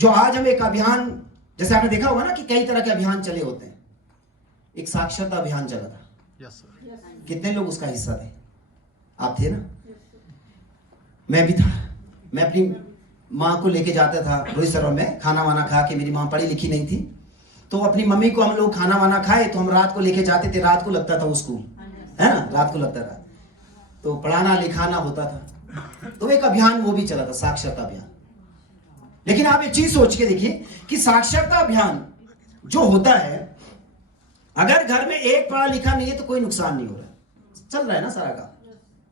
जो आज हम एक अभियान, जैसे आपने देखा होगा ना कि कई तरह के अभियान चले होते हैं। एक साक्षरता अभियान चला था। Yes sir. कितने लोग उसका हिस्सा थे? आप थे ना? मैं भी था। मैं अपनी माँ को लेके जाता था रोहित सरोवर में खाना वाना खा के। मेरी माँ पढ़ी लिखी नहीं थी, तो अपनी मम्मी को हम लोग खाना वाना खाए तो हम रात को लेके जाते थे। रात को लगता था वो स्कूल, है ना, रात को लगता था, तो पढ़ाना लिखाना होता था। तो एक अभियान वो भी चला था, साक्षरता अभियान। लेकिन आप एक चीज सोच के देखिए कि साक्षरता अभियान जो होता है, अगर घर में एक पढ़ा लिखा नहीं है तो कोई नुकसान नहीं हो रहा है, चल रहा है ना सारा काम।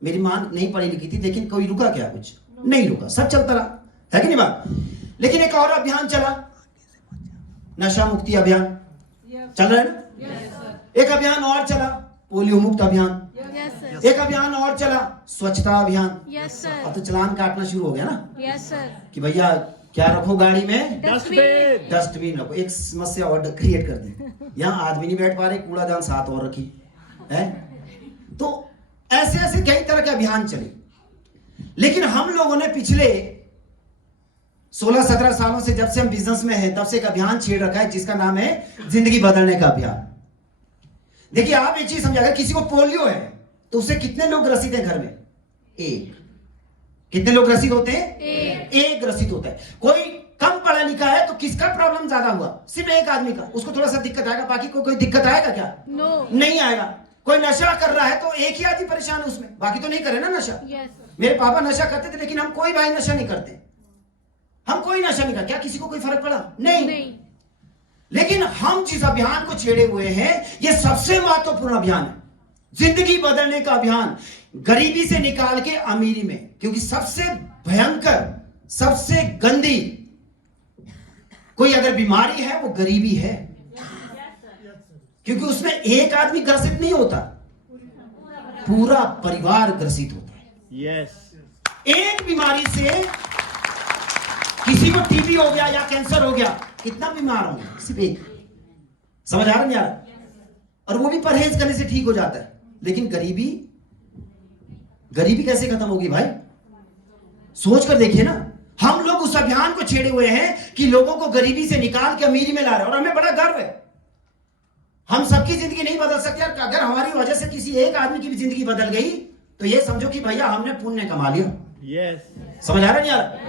मेरी मां नहीं पढ़ी लिखी थी, लेकिन कोई रुका क्या? कुछ नहीं रुका, सब चलता रहा, है कि नहीं बात? लेकिन एक और अभियान चला, नशा मुक्ति अभियान चल रहा है ना। एक अभियान और चला, पोलियो मुक्त अभियान। एक अभियान और चला, स्वच्छता अभियान। अब तो चालान काटना शुरू हो गया ना कि भैया क्या रखो गाड़ी में? डस्टबिन रखो। एक समस्या और क्रिएट कर दी, यहाँ आदमी नहीं बैठ पा रहे, कूड़ादान साथ और रखी है। तो ऐसे ऐसे कई तरह के अभियान चले। लेकिन हम लोगों ने पिछले 16-17 सालों से, जब से हम बिजनेस में हैं, तब से एक अभियान छेड़ रखा है जिसका नाम है जिंदगी बदलने का अभियान। देखिए आप एक चीज समझिए, अगर किसी को पोलियो है तो उससे कितने लोग ग्रसित हैं घर में? एक। कितने लोग ग्रसित होते हैं? एक ग्रसित होता है। कोई कम पढ़ा लिखा है तो किसका प्रॉब्लम ज्यादा हुआ? सिर्फ एक आदमी का, उसको थोड़ा सा दिक्कत आएगा, बाकी को कोई दिक्कत आएगा क्या? नहीं आएगा। कोई नशा कर रहा है तो एक ही आदमी परेशान है उसमें, बाकी तो नहीं करे ना नशा। मेरे पापा नशा करते थे, लेकिन हम कोई भाई नशा नहीं करते, हम कोई नशा नहीं करते। क्या किसी को कोई फर्क पड़ा? नहीं। लेकिन हम जिस अभियान को छेड़े हुए हैं, यह सबसे महत्वपूर्ण अभियान है, जिंदगी बदलने का अभियान। गरीबी से निकाल के अमीरी में, क्योंकि सबसे भयंकर, सबसे गंदी कोई अगर बीमारी है वो गरीबी है, क्योंकि उसमें एक आदमी ग्रसित नहीं होता, पूरा परिवार ग्रसित होता है। यस। एक बीमारी से किसी को टीबी हो गया या कैंसर हो गया, कितना बीमार होंगे? सिर्फ एक। समझ आ रहा है यार? और वो भी परहेज करने से ठीक हो जाता है। लेकिन गरीबी कैसे खत्म होगी भाई? सोच कर देखिए ना। हम लोग उस अभियान को छेड़े हुए हैं कि लोगों को गरीबी से निकाल के अमीरी में ला रहे हैं, और हमें बड़ा गर्व है। हम सबकी जिंदगी नहीं बदल सकते यार। अगर हमारी वजह से किसी एक आदमी की भी जिंदगी बदल गई तो ये समझो कि भैया हमने पुण्य कमा लिया। यस। समझ आ रहा है यार?